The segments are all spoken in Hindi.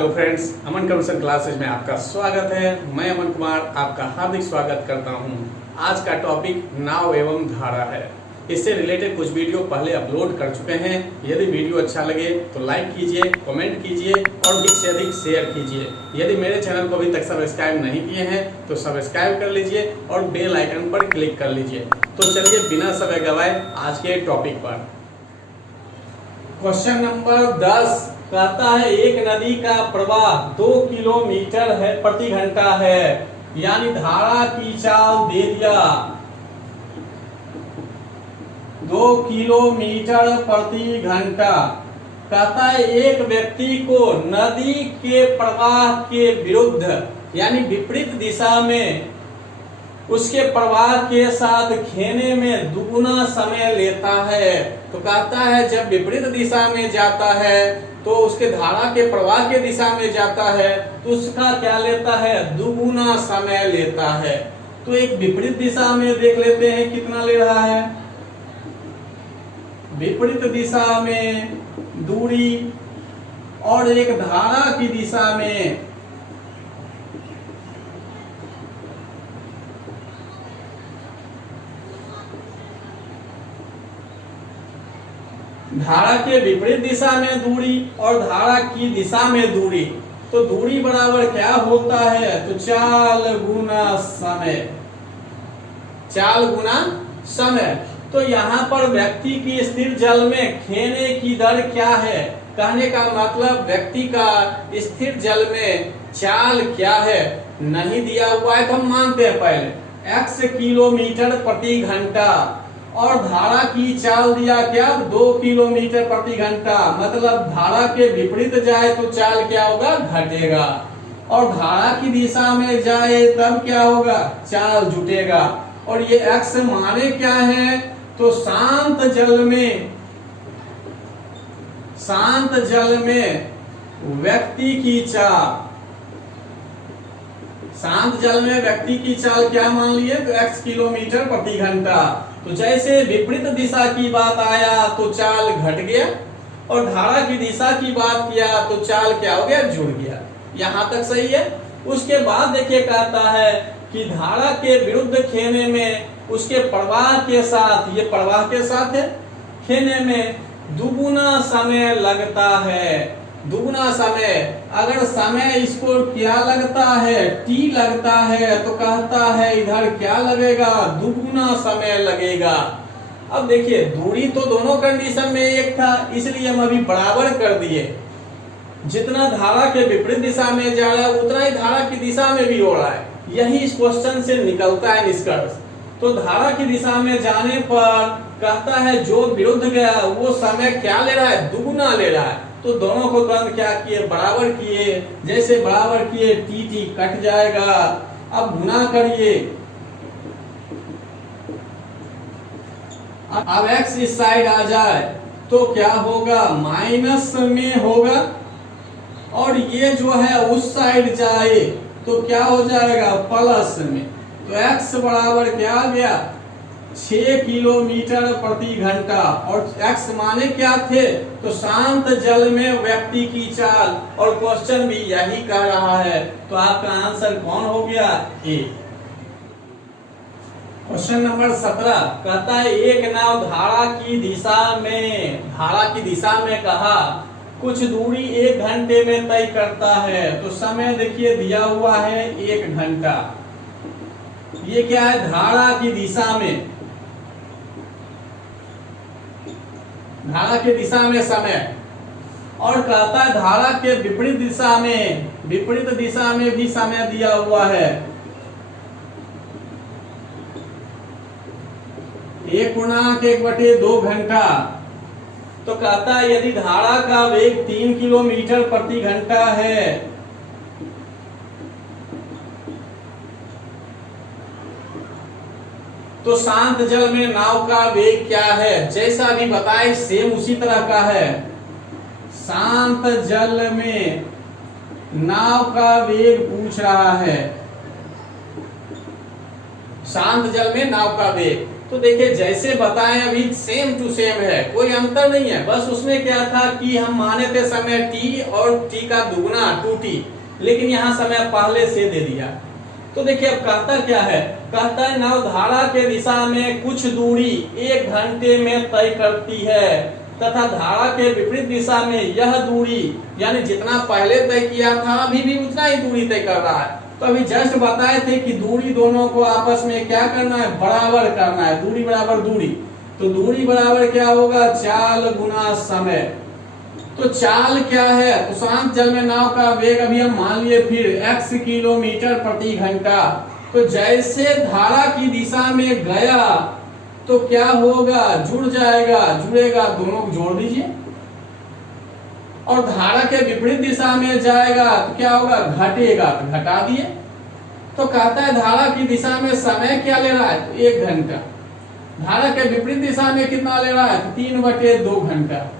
हेलो फ्रेंड्स, अमन कम्युनिकेशन क्लासेज में आपका स्वागत है। मैं अमन कुमार आपका हार्दिक स्वागत करता हूं। आज का टॉपिक नाव एवं धारा है। इससे रिलेटेड कुछ वीडियो पहले अपलोड कर चुके हैं। यदि वीडियो अच्छा लगे तो लाइक कीजिए, कमेंट कीजिए और अधिक से अधिक शेयर कीजिए। यदि मेरे चैनल को अभी तक सब्सक्राइब नहीं किए हैं तो सब्सक्राइब कर लीजिए और बेल आइकन पर क्लिक कर लीजिए। तो चलिए बिना समय गवाए आज के टॉपिक पर। क्वेश्चन नंबर 10 कहता है एक नदी का प्रवाह 2 किलोमीटर है प्रति घंटा है, यानी धारा की चाल दे दिया 2 किलोमीटर प्रति घंटा। कहता है एक व्यक्ति को नदी के प्रवाह के विरुद्ध यानी विपरीत दिशा में उसके प्रवाह के साथ खेने में दुगुना समय लेता है। तो कहता है जब विपरीत दिशा में जाता है तो उसके धारा के प्रवाह के दिशा में जाता है तो उसका क्या लेता है, दुगुना समय लेता है। तो एक विपरीत दिशा में देख लेते हैं कितना ले रहा है। विपरीत दिशा में दूरी और एक धारा की दिशा में धारा के विपरीत दिशा में दूरी और धारा की दिशा में दूरी। तो दूरी बराबर क्या होता है, तो चाल गुना समय, चाल गुना समय। तो यहाँ पर व्यक्ति की स्थिर जल में खेने की दर क्या है, कहने का मतलब व्यक्ति का स्थिर जल में चाल क्या है नहीं दिया हुआ है। तो हम मानते हैं पहले x किलोमीटर प्रति घंटा और धारा की चाल दिया क्या 2 किलोमीटर प्रति घंटा, मतलब धारा के विपरीत जाए तो चाल क्या होगा, घटेगा, और धारा की दिशा में जाए तब क्या होगा, चाल जुटेगा। और ये x माने क्या है, तो शांत जल में व्यक्ति की चाल, शांत जल में व्यक्ति की चाल क्या मान लिए, तो x किलोमीटर प्रति घंटा। तो जैसे विपरीत दिशा की बात आया तो चाल घट गया और धारा की दिशा की बात किया तो चाल क्या हो गया, जुड़ गया। यहाँ तक सही है। उसके बाद देखिए कहता है कि धारा के विरुद्ध खेने में उसके प्रवाह के साथ, ये प्रवाह के साथ है, खेने में दुगुना समय लगता है। दुगुना समय, अगर समय इसको क्या लगता है, टी लगता है, तो कहता है इधर क्या लगेगा, दुगुना समय लगेगा। अब देखिए दूरी तो दोनों कंडीशन में एक था, इसलिए हम अभी बराबर कर दिए। जितना धारा के विपरीत दिशा में जा रहा है उतना ही धारा की दिशा में भी हो रहा है। यही इस क्वेश्चन से निकलता है निष्कर्ष। तो धारा की दिशा में जाने पर कहता है जो विरुद्ध गया वो समय क्या ले रहा है, दुगुना ले रहा है। तो दोनों को तुरंत क्या किए, बराबर किए। जैसे बराबर किए टी टी कट जाएगा। अब गुना करिए, अब x इस साइड आ जाए तो क्या होगा, माइनस में होगा, और ये जो है उस साइड जाए तो क्या हो जाएगा, प्लस में। तो x बराबर क्या आ गया, 6 किलोमीटर प्रति घंटा। और x माने क्या थे, तो शांत जल में व्यक्ति की चाल, और क्वेश्चन भी यही कह रहा है। तो आपका आंसर कौन हो गया, ए। क्वेश्चन नंबर 17 कहता है एक नाव धारा की दिशा में कहा कुछ दूरी 1 घंटे में तय करता है। तो समय देखिए दिया हुआ है 1 घंटा। ये क्या है, धारा की दिशा में, धारा की दिशा में समय। और कहता है धारा के विपरीत दिशा में भी समय दिया हुआ है 1/1/2 घंटा। तो कहता है यदि धारा का वेग 3 किलोमीटर प्रति घंटा है तो शांत जल में नाव का वेग क्या है, जैसा भी बताए सेम उसी तरह का है। शांत जल में नाव का वेग पूछ रहा है, शांत जल में नाव का वेग। तो देखिए जैसे बताएं अभी सेम टू सेम है, कोई अंतर नहीं है, बस उसमें क्या था कि हम माने थे समय t और t का दुगना 2t, लेकिन यहाँ समय पहले से दे दिया। तो देखिए अब कहता क्या है, कहता है नाव धारा के दिशा में कुछ दूरी 1 घंटे में तय करती है तथा धारा के विपरीत दिशा में यह दूरी, यानी जितना पहले तय किया था अभी भी उतना ही दूरी तय कर रहा है। तो अभी जस्ट बताए थे कि दूरी दोनों को आपस में क्या करना है, बराबर करना है, दूरी बराबर दूरी। तो दूरी बराबर क्या होगा, चाल गुना समय। तो चाल क्या है, तो शांत जल में नाव का वेग अभी हम मान लिए फिर x किलोमीटर प्रति घंटा। तो जैसे धारा की दिशा में गया तो क्या होगा, जुड़ जाएगा, जुड़ेगा, दोनों को जोड़ दीजिए। और धारा के विपरीत दिशा में जाएगा तो क्या होगा, घटेगा, तो घटा दिए। तो कहता है धारा की दिशा में समय क्या ले रहा है, तो 1 घंटा। धारा के विपरीत दिशा में कितना ले रहा है, तो 3/2 घंटा।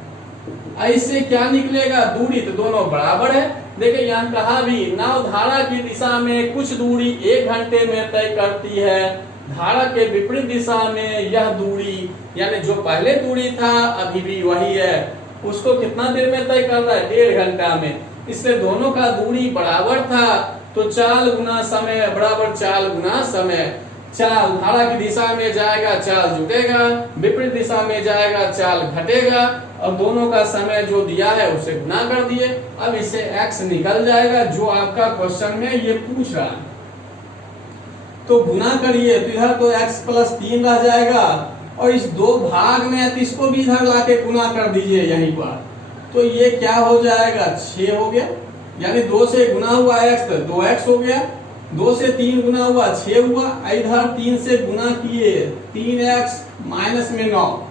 ऐसे क्या निकलेगा, दूरी तो दोनों बराबर है। देखिए यहाँ कहा भी नाव धारा की दिशा में कुछ दूरी 1 घंटे में तय करती है, धारा के विपरीत दिशा में यह दूरी, यानी जो पहले दूरी था अभी भी वही है, उसको कितना देर में तय कर रहा है, 1.5 घंटा में। इसलिए दोनों का दूरी बराबर था, तो चाल गुना समय बराबर चाल गुना समय। चाल धारा की दिशा में जाएगा चाल जुटेगा, विपरीत दिशा में जाएगा चाल घटेगा, और दोनों का समय जो दिया है उसे गुना कर दिए। अब इसे x निकल जाएगा जो आपका क्वेश्चन में ये पूछ रहा है। तो गुना करिए तो इधर तो x + 3 रह जाएगा, और इस 2 भाग में है तो इसको भी इधर लाके गुना कर दीजिए यहीं पर। तो ये क्या हो जाएगा, 6 हो गया, यानी 2 से गुना हुआ x तो 2x हो गया, 2 से 3 गुना हुआ 6 हुआ, इधर 3 से गुना किए 3x माइनस में 9।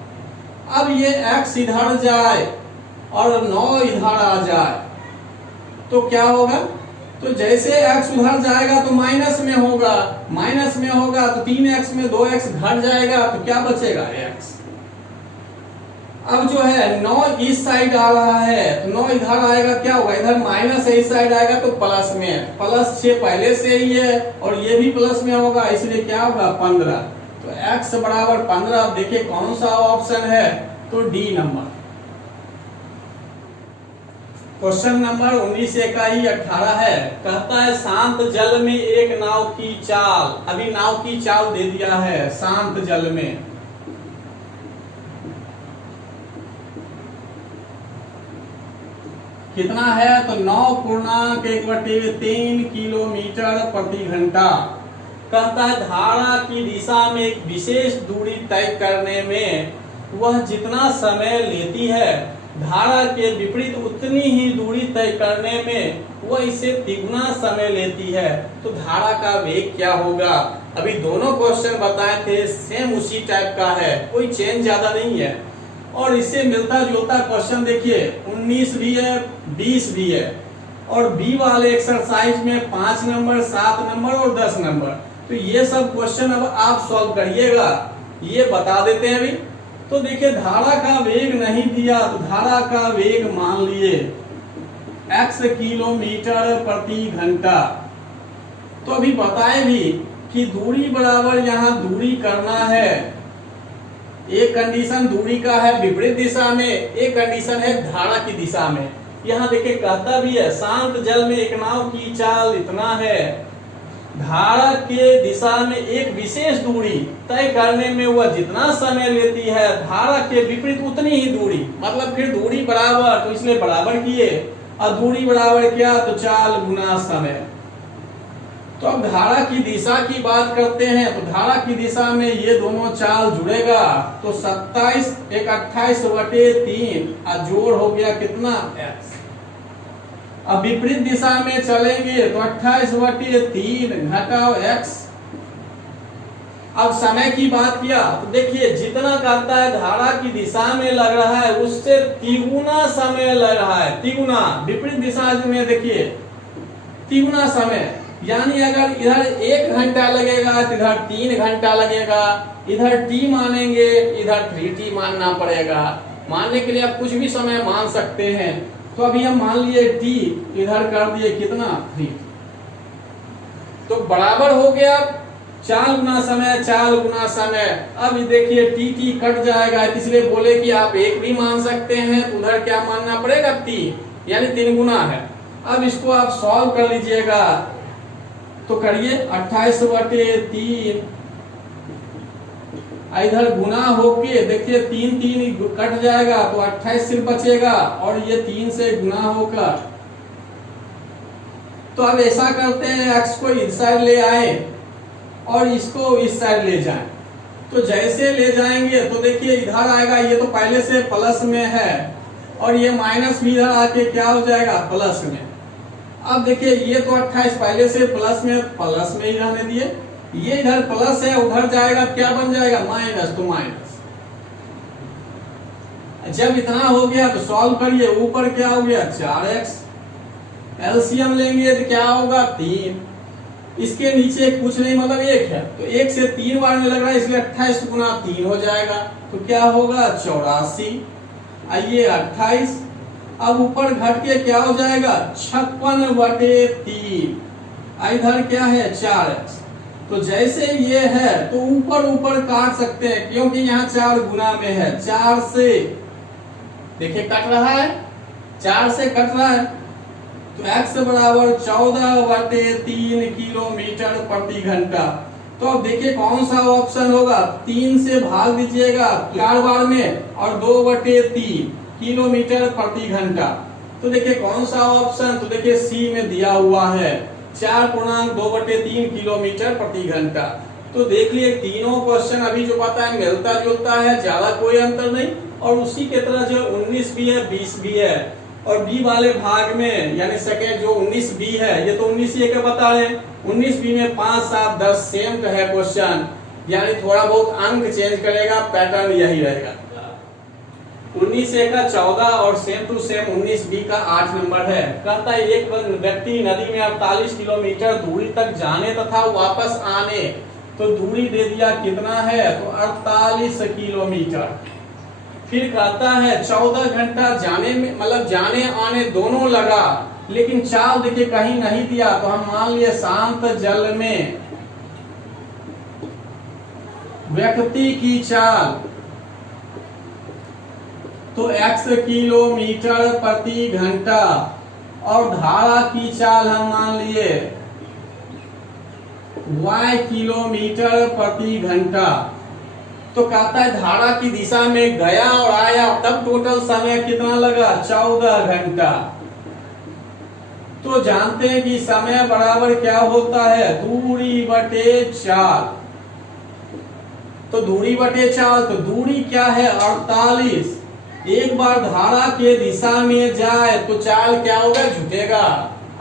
अब ये x इधर जाए और 9 इधर आ जाए तो क्या होगा, तो जैसे x उधर जाएगा तो माइनस में होगा, माइनस में होगा तो 3x में 2x घट जाएगा, तो क्या बचेगा, x। अब जो है 9 इस साइड आ रहा है तो 9 इधर आएगा, क्या होगा, इधर माइनस है, इस साइड आएगा तो प्लस में, +6 पहले से ही है और ये भी प्लस में होगा, इसलिए क्या होगा, 15। तो x बराबर 15। देखिए कौन सा ऑप्शन है, तो डी नंबर। क्वेश्चन नंबर 19 का ही 18 है। कहता है शांत जल में एक नाव की चाल, अभी नाव की चाल दे दिया है शांत जल में, कितना है, तो 9.1/3 किलोमीटर प्रति घंटा। कहता है धारा की दिशा में एक विशेष दूरी तय करने में वह जितना समय लेती है, धारा के विपरीत उतनी ही दूरी तय करने में वह इसे तिगुना समय लेती है। तो धारा का वेग क्या होगा। अभी दोनों क्वेश्चन बताए थे, सेम उसी टाइप का है, कोई चेंज ज्यादा नहीं है। और इससे मिलता जुलता क्वेश्चन देखिए 19 भी है, 20 भी है, और बी वाले एक्सरसाइज में 5 नंबर, 7 नंबर और 10 नंबर। तो ये सब क्वेश्चन अब आप सॉल्व करिएगा, ये बता देते हैं अभी। तो देखिए धारा का वेग नहीं दिया, तो धारा का वेग मान लिए x किलोमीटर प्रति घंटा। तो अभी बताए भी कि दूरी बराबर यहाँ दूरी करना है, एक कंडीशन दूरी का है विपरीत दिशा में, एक कंडीशन है धारा की दिशा में। यहाँ देखिए कहता भी है शांत जल में एक नाव की चाल इतना है, धारा के दिशा में एक विशेष दूरी तय करने में वह जितना समय लेती है, धारा के विपरीत उतनी ही दूरी, मतलब फिर दूरी बराबर, तो इसलिए बराबर किए, और दूरी बराबर क्या, तो चाल गुना समय। तो अब धारा की दिशा की बात करते हैं, तो धारा की दिशा में ये दोनों चाल जुड़ेगा, तो 27 एक 28/3 और जोड़ हो गया कितना, x। अब विपरीत दिशा में चलेंगे तो 28/3 घटाओ x। अब समय की बात किया तो देखिए जितना कहता है धारा की दिशा में लग रहा है उससे तिगुना समय लग रहा है, तिगुना। विपरीत दिशा में देखिए तिगुना समय, यानी अगर इधर 1 घंटा लगेगा तो इधर 3 घंटा लगेगा, इधर t मानेंगे इधर 3t मानना पड़ेगा। मानने के लिए आप कुछ भी समय मान सकते हैं, तो अभी हम मान लिए t, इधर कर दिए कितना 3, तो बराबर हो गया चाल गुना समय, चाल गुना समय। अब देखिए टी टी कट जाएगा, इसलिए बोले कि आप एक भी मान सकते हैं, तो उधर क्या मानना पड़ेगा 3, यानी 3 गुना है। अब इसको आप सॉल्व कर लीजिएगा, तो करिए 28/3, इधर गुना होके देखिए 3 3 कट जाएगा तो 28 सिर्फ बचेगा, और ये 3 से गुना होकर। तो अब ऐसा करते हैं, x को इस साइड ले आए और इसको इस साइड ले जाएं। तो जैसे ले जाएंगे तो देखिए इधर आएगा, ये तो पहले से प्लस में है, और ये माइनस भी इधर आके क्या हो जाएगा, प्लस में। अब देखिए ये तो 28 पहले से प्लस में ही रहने दिए, ये इधर प्लस है, उधर जाएगा क्या बन जाएगा, माइनस, तो माइनस। जब इतना हो गया तो सॉल्व करिए, ऊपर क्या हो गया 4x, एलसीएम लेंगे तो क्या होगा 3, इसके नीचे कुछ नहीं मतलब 1 है, तो 1 से 3 बार में लग रहा है, इसलिए 28 गुना 3 हो जाएगा, तो क्या होगा 84। आइए 28, अब ऊपर घट के क्या हो जाएगा 56/3, इधर क्या है 4x। तो जैसे ये है तो ऊपर ऊपर काट सकते हैं, क्योंकि यहाँ 4 गुना में है, 4 से देखिए कट रहा है, 4 से कट रहा है, तो x बराबर 14/3 किलोमीटर प्रति घंटा। तो अब देखिए कौन सा ऑप्शन होगा, 3 से भाग दीजिएगा 4 बार में, और 2/3 किलोमीटर प्रति घंटा। तो देखिए कौन सा ऑप्शन, तो देखिए सी में दिया हुआ है 4.2/3 किलोमीटर प्रति घंटा। तो देख लिए तीनों क्वेश्चन अभी जो पता है मिलता जुलता है, ज्यादा कोई अंतर नहीं, और उसी के तरह जो 19 भी है 20 भी है, और बी वाले भाग में यानी सेकेंड जो 19 बी है, ये तो 19 ए के बता रहे, 19 बी में 5 7 10 सेम का है क्वेश्चन, यानी थोड़ा बहुत अंक चेंज करेगा, पैटर्न यही रहेगा। 19 ए का 14 और सेम टू सेम 19 बी का 8 नंबर है। कहता है एक व्यक्ति नदी में 48 किलोमीटर दूरी तक जाने तथा वापस आने, तो दूरी दे दिया कितना है, तो 48 किलोमीटर। फिर कहता है 14 घंटा जाने में, मतलब जाने आने दोनों लगा, लेकिन चाल देखिए कहीं नहीं दिया, तो हम मान लिए शांत जल में व्यक्ति की चाल, तो x किलोमीटर प्रति घंटा, और धारा की चाल हम मान लिए y किलोमीटर प्रति घंटा। तो कहता है धारा की दिशा में गया और आया, तब टोटल समय कितना लगा 14 घंटा। तो जानते हैं कि समय बराबर क्या होता है, दूरी बटे चाल। तो दूरी बटे चाल, तो दूरी क्या है 48। एक बार धारा के दिशा में जाए तो चाल क्या होगा, झुकेगा।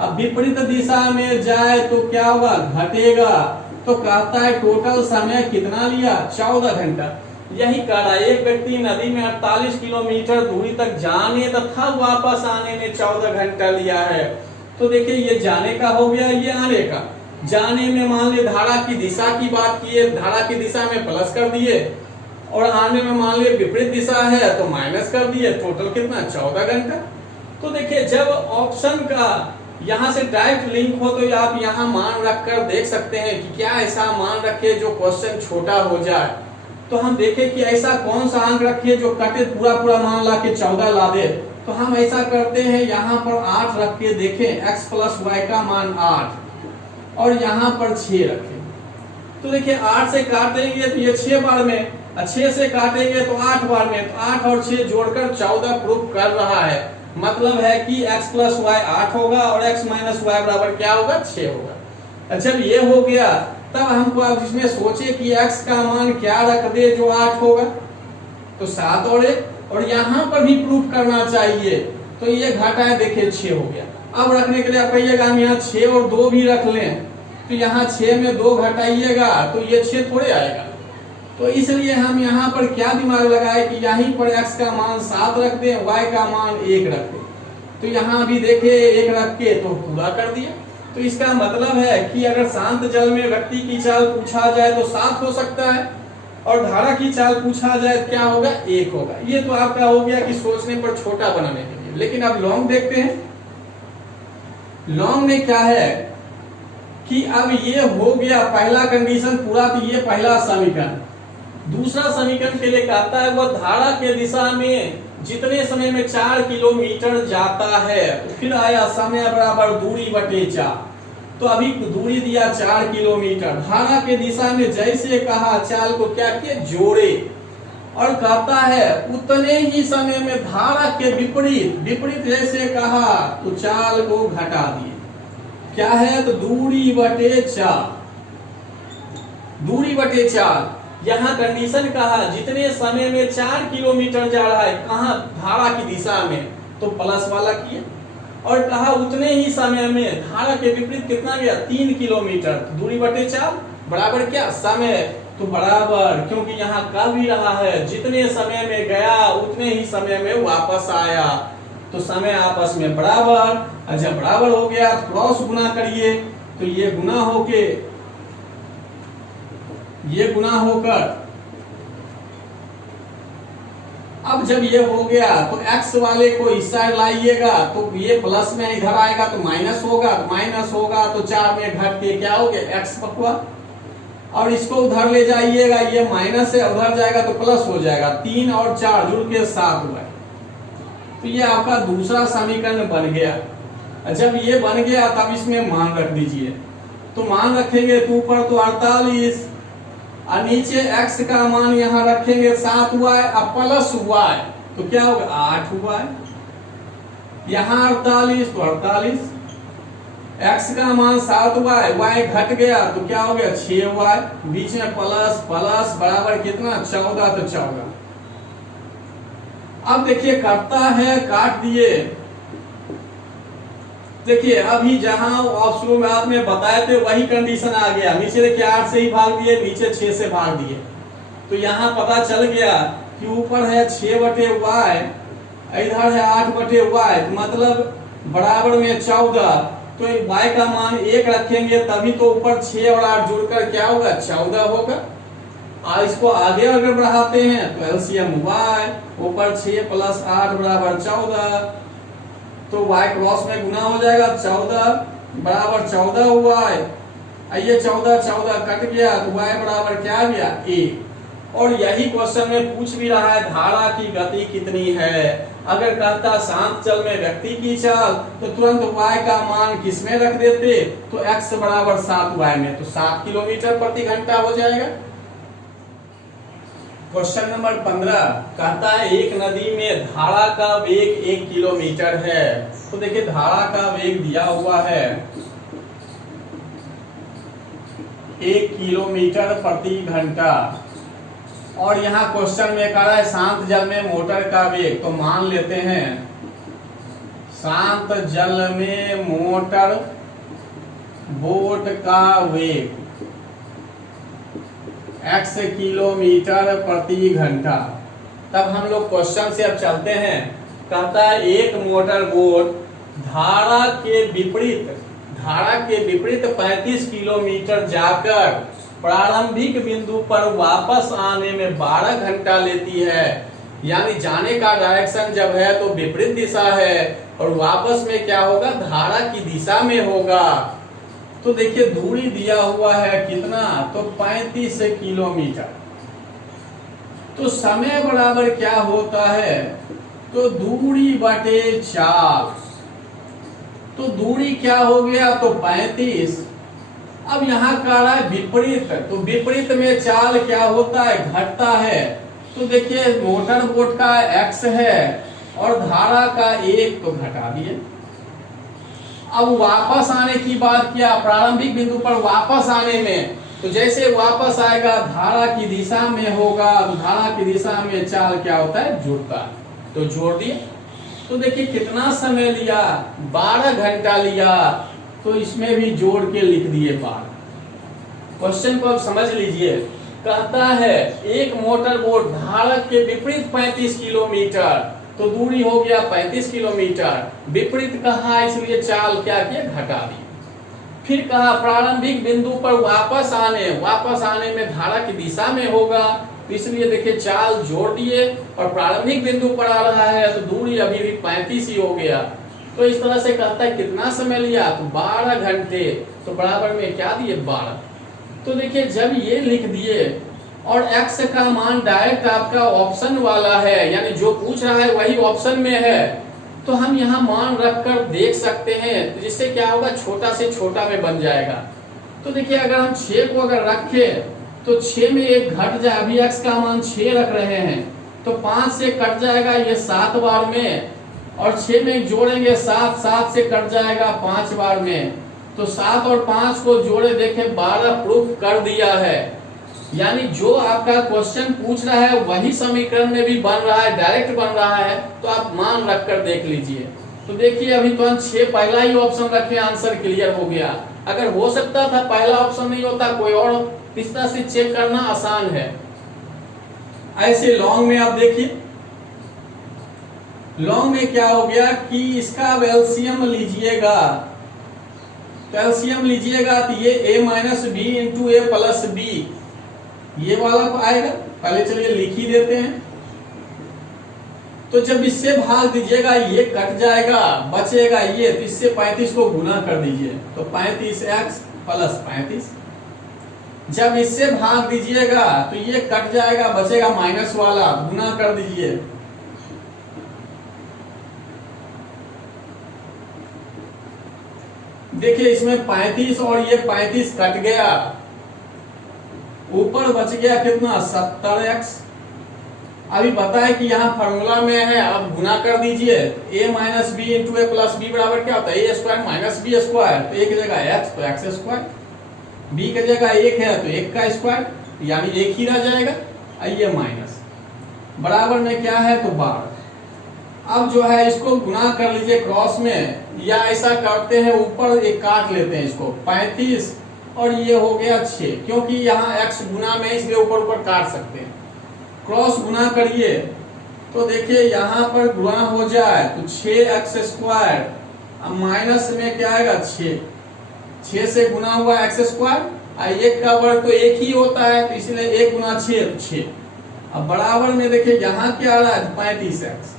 अब विपरीत दिशा में जाए तो क्या होगा, घटेगा। तो कहता है टोटल समय कितना लिया 14 घंटा। यही कह रहा है एक व्यक्ति नदी में 48 किलोमीटर दूरी तक जाने तथा वापस आने में 14 घंटा लिया है। तो देखिए ये जाने का हो गया, ये आने का। जाने में मान लिया धारा की दिशा की बात की है, धारा की दिशा में प्लस कर दिए, और आने में मान लिया विपरीत दिशा है तो माइनस कर दिए। टोटल कितना 14 घंटा। तो देखिए जब ऑप्शन का यहाँ से डायरेक्ट लिंक हो तो आप यहाँ मान रखकर देख सकते हैं कि क्या ऐसा मान रखे जो क्वेश्चन छोटा हो जाए। तो हम देखें कि ऐसा कौन सा अंक रखिए जो कटे पूरा पूरा मान ला के 14 ला दे। तो हम ऐसा करते हैं, यहाँ पर 8 रख के देखें, x प्लस वाई का मान 8, और यहाँ पर 6 रखें। तो देखिए 8 से काट देंगे तो ये 6 बार में, 6 से काटेंगे तो 8 बार में, तो 8 और 6 जोड़कर 14 प्रूफ कर रहा है। मतलब है कि x प्लस वाई 8 होगा और x माइनस वाई बराबर क्या होगा 6 होगा। अच्छा ये हो गया, तब हमको अब इसमें सोचे कि x का मान क्या रख दे जो 8 होगा, तो 7 और 1, और यहाँ पर भी प्रूफ करना चाहिए। तो ये घटाए देखिए 6 हो गया। अब रखने के लिए आप कहिएगा हम यहाँ 6 और 2 भी रख लें, तो यहाँ 6 में 2 घटाइएगा तो ये 6 थोड़े आएगा। तो इसलिए हम यहाँ पर क्या दिमाग लगाए कि यहीं पर x का मान 7 रख दें, y का मान 1 रख दें। तो यहाँ भी देखे 1 रख के तो पूरा कर दिया। तो इसका मतलब है कि अगर शांत जल में व्यक्ति की चाल पूछा जाए तो 7 हो सकता है, और धारा की चाल पूछा जाए तो क्या होगा 1 होगा। ये तो आपका हो गया कि सोचने पर छोटा बनाने के लिए। लेकिन अब लॉन्ग देखते हैं। लॉन्ग में क्या है कि अब ये हो गया पहला कंडीशन पूरा, तो ये पहला समीकरण। दूसरा समीकरण के लिए कहता है वह धारा के दिशा में जितने समय में 4 किलोमीटर जाता है, तो फिर आया समय बराबर दूरी बटे 4। तो अभी दूरी दिया 4 किलोमीटर, धारा के दिशा में जैसे कहा चाल को क्या किया, जोड़े, और कहता है उतने ही समय में धारा के विपरीत जैसे कहा तो चाल को घटा दिए। क्या है, तो दूरी बटे 4, दूरी बटे 4। यहाँ कंडीशन कहा जितने समय में 4 किलोमीटर जा रहा है, कहा धारा की दिशा में, तो प्लस वाला किया, और कहा उतने ही समय में धारा के विपरीत कितना गया, 3 किलोमीटर, तो दूरी बटे 4 बराबर क्या, समय, तो बराबर, क्योंकि यहाँ कह भी रहा है जितने समय में गया उतने ही समय में वापस आया, तो समय आपस में बराबर। जब बराबर हो गया तो क्रॉस गुना करिए, तो ये गुना होके ये गुना होकर, अब जब ये हो गया तो x वाले को इस साइड लाइएगा, तो ये प्लस में इधर आएगा तो माइनस होगा, तो 4 में घट के क्या हो गया, x पकवा, और इसको उधर ले जाइएगा, ये माइनस है, उधर जाएगा तो प्लस हो जाएगा, 3 और 4 जुड़ के 7 हुआ। तो ये आपका दूसरा समीकरण बन गया। जब ये बन गया तब इसमें मान रख दीजिए, तो मान रखेंगे तो ऊपर तो 48 और नीचे x का मान यहाँ रखेंगे 7 हुआ है, अब प्लस हुआ है तो क्या होगा, 8 हुआ है, यहाँ 48 तो 48, x का मान 7 हुआ है, y घट गया तो क्या हो गया, 6 हुआ है, बीच में प्लस प्लस बराबर कितना, 14, तो 14। अब देखिए करता है, काट दिए, देखिए अभी जहां आप शुरुआत में बताए थे वही कंडीशन आ गया, नीचे देखिए 8 से ही भाग दिए, नीचे 6 से भाग दिए, तो यहाँ पता चल गया कि ऊपर है 6 बटे y, इधर है 8 बटे y, तो मतलब बराबर में 14, तो y का मान 1 रखेंगे तभी तो ऊपर 6 और 8 जुड़कर क्या होगा, 14 होगा। और इसको आगे अगर बढ़ाते हैं तो एलसीएम y, ऊपर 6 प्लस 8 बराबर 14, तो y क्रॉस में गुना हो जाएगा, 14 बराबर 14 हुआ है, ये 14 कट गया तो y बराबर क्या आ गया, 1। और यही क्वेश्चन में पूछ भी रहा है धारा की गति कितनी है। अगर कहता शांत जल में व्यक्ति की चाल, तो तुरंत y का मान किसमें रख देते, तो x बराबर 7y में, तो 7 किलोमीटर प्रति घंटा हो जाएगा। क्वेश्चन नंबर 15 कहता है एक नदी में धारा का वेग 1 किलोमीटर है, तो देखिए धारा का वेग दिया हुआ है 1 किलोमीटर प्रति घंटा, और यहाँ क्वेश्चन में कह रहा है शांत जल में मोटर का वेग, तो मान लेते हैं शांत जल में मोटर बोट का वेग x किलोमीटर प्रति घंटा। तब हम लोग क्वेश्चन से अब चलते हैं, कहता है एक मोटर बोट धारा के विपरीत 35 किलोमीटर जाकर प्रारंभिक बिंदु पर वापस आने में 12 घंटा लेती है, यानी जाने का डायरेक्शन जब है तो विपरीत दिशा है और वापस में क्या होगा, धारा की दिशा में होगा। तो देखिए दूरी दिया हुआ है कितना, तो 35 किलोमीटर, तो समय बराबर क्या होता है, तो दूरी बटे 4, तो दूरी क्या हो गया, तो 35। अब यहाँ कह रहा है विपरीत, तो विपरीत में चाल क्या होता है, घटता है, तो देखिए मोटर बोट का x है और धारा का 1, तो घटा दिए। अब वापस आने की बात किया, प्रारंभिक बिंदु पर वापस आने में, तो जैसे वापस आएगा धारा की दिशा में होगा, तो धारा की दिशा में चाल क्या होता है, जुड़ता है, तो जोड़ दिए। तो देखिए कितना समय लिया, 12 घंटा लिया, तो इसमें भी जोड़ के लिख दिए 12। क्वेश्चन को अब समझ लीजिए, कहता है एक मोटर बोट धारा के विपरीत 35 किलोमीटर, तो दूरी हो गया 35 किलोमीटर, विपरीत कहा इसलिए चाल क्या किया, घटा दी। फिर कहा प्रारंभिक बिंदु पर वापस आने में धारा की दिशा में होगा, तो इसलिए देखिए चाल जोड़ दिए और प्रारंभिक बिंदु पर आ रहा है तो दूरी अभी भी 35 ही हो गया, तो इस तरह से कहता है कितना समय लिया, तो 12 घंटे, तो बराबर में क्या दिए 12। तो देखिए जब ये लिख दिए और x का मान डायरेक्ट आपका ऑप्शन वाला है, यानी जो पूछ रहा है वही ऑप्शन में है, तो हम यहाँ मान रखकर देख सकते हैं, तो जिससे क्या होगा छोटा से छोटा में बन जाएगा। तो देखिए अगर हम 6 को अगर रखें तो 6 में एक घट जाए, अभी x का मान 6 रख रहे हैं तो 5 से कट जाएगा ये 7 बार में, और 6 में जोड़ेंगे 7, 7 से कट जाएगा 5 बार में, तो 7 और 5 को जोड़े देखें 12 प्रूफ कर दिया है। यानी जो आपका क्वेश्चन पूछ रहा है वही समीकरण में भी बन रहा है, डायरेक्ट बन रहा है, तो आप मान रख कर देख लीजिए। तो देखिए अभी तो हम 6 पहला ही ऑप्शन रखे, आंसर क्लियर हो गया। अगर हो सकता था पहला ऑप्शन नहीं होता कोई और, तीसरा से चेक करना आसान है। ऐसे लॉन्ग में आप देखिए, लॉन्ग में क्या हो गया कि इसका एलसीएम लीजिएगा, तो एलसीएम लीजिएगा तो ये a minus B into A plus B ये वाला आएगा। पहले चलिए लिख ही देते हैं। तो जब इससे भाग दीजिएगा ये कट जाएगा, बचेगा ये, तो इससे 35 को गुना कर दीजिए, तो 35x प्लस 35। जब इससे भाग दीजिएगा तो ये कट जाएगा, बचेगा माइनस वाला, गुना कर दीजिए, देखिए इसमें 35 और ये 35 कट गया, ऊपर बच गया कितना 70x। अभी पता है कि यहाँ फॉर्मूला में है, अब गुना कर दीजिए, a minus B into A plus B बराबर क्या होता है a square minus B square, तो एक जगह x तो x स्क्वायर, b की जगह 1 है तो 1 का स्क्वायर, यानी 1 ही रह जाएगा, ये माइनस बराबर में क्या है तो 12। अब जो है इसको गुना कर लीजिए क्रॉस में, या ऐसा करते हैं ऊपर एक काट लेते हैं इसको, 35 और ये हो गया 6, क्योंकि यहाँ x गुना में इसलिए ऊपर ऊपर काट सकते हैं। क्रॉस गुना करिए तो देखिए यहाँ पर गुना हो जाए तो 6x स्क्वायर, अब माइनस में क्या आएगा 6 से गुना हुआ x स्क्वायर, 1 का वर्ग तो 1 ही होता है, तो इसलिए 1 गुना 6 तो 6। अब बराबर में देखिए यहाँ क्या आ रहा है 35x।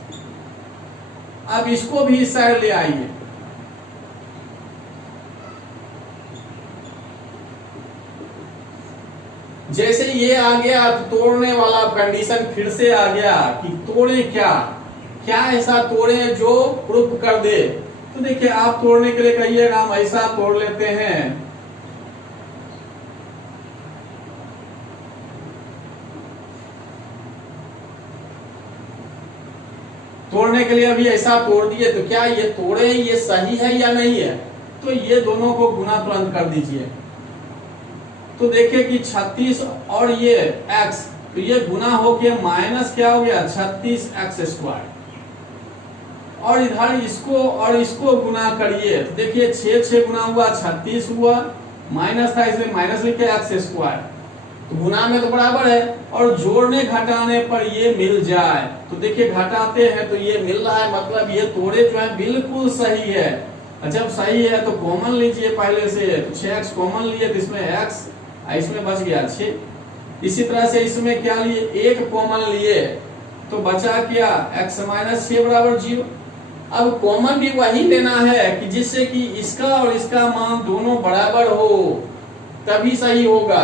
अब इसको भी इस साइड ले आइए, जैसे ये आ गया तो तोड़ने वाला कंडीशन फिर से आ गया कि तोड़े क्या, क्या ऐसा तोड़े जो प्रूफ कर दे। तो देखिए आप तोड़ने के लिए कहिएगा, हम ऐसा तोड़ लेते हैं, तोड़ने के लिए अभी ऐसा तोड़ दिए, तो क्या ये तोड़े ये सही है या नहीं है, तो ये दोनों को गुना तुरंत कर दीजिए। तो देखिए कि 36 और ये x, तो ये गुना हो गया माइनस क्या हो गया 36x स्क्वायर, और इधर इसको और इसको गुना करिए, तो देखिए 6 गुना हुआ 36 हुआ, माइनस था इसलिए माइनस लिखे x स्क्वायर, तो गुना में तो बराबर है, और जोड़ने घटाने पर ये मिल जाए, तो देखिए घटाते हैं तो ये मिल रहा है, मतलब ये तोड़े जो है बिल्कुल सही है। जब सही है तो कॉमन लीजिए पहले से, तो 6x कॉमन लिए तो इसमें x, इसमें बच गया 6। इसी तरह से इसमें क्या लिए 1 कॉमन लिए, तो बचा क्या x माइनस 6 बराबर 0। अब कॉमन भी वही लेना है कि जिससे कि इसका और इसका मान दोनों बराबर हो, तभी सही होगा।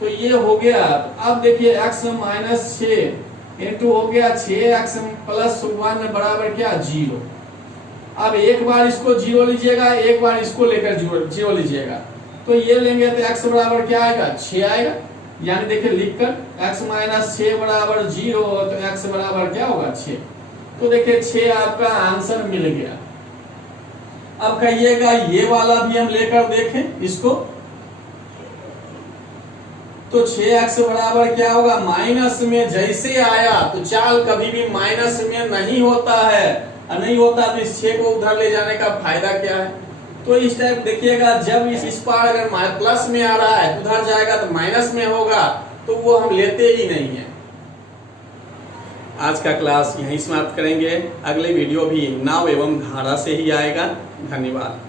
तो ये हो गया, अब देखिए x माइनस 6 इंटू हो गया 6x प्लस 1 बराबर क्या 0। अब एक बार इसको 0 लीजिएगा, एक बार इसको लेकर 0 लीजिएगा, तो ये लेंगे तो x बराबर क्या आएगा 6 आएगा, यानी देखिए लिखकर x माइनस 6 बराबर 0, तो x बराबर क्या होगा 6। तो देखिए 6 आपका आंसर मिल गया। अब कहिएगा ये वाला भी हम लेकर देखें इसको, तो 6x बराबर क्या होगा माइनस में जैसे आया, तो चाल कभी भी माइनस में नहीं होता है, नहीं होता तो इस 6 को उधर ले जाने का फायदा क्या है। तो इस टाइप देखिएगा, जब इस पार अगर प्लस में आ रहा है उधर जाएगा तो माइनस में होगा, तो वो हम लेते ही नहीं है। आज का क्लास यहीं समाप्त करेंगे, अगले वीडियो भी नाव एवं धारा से ही आएगा। धन्यवाद।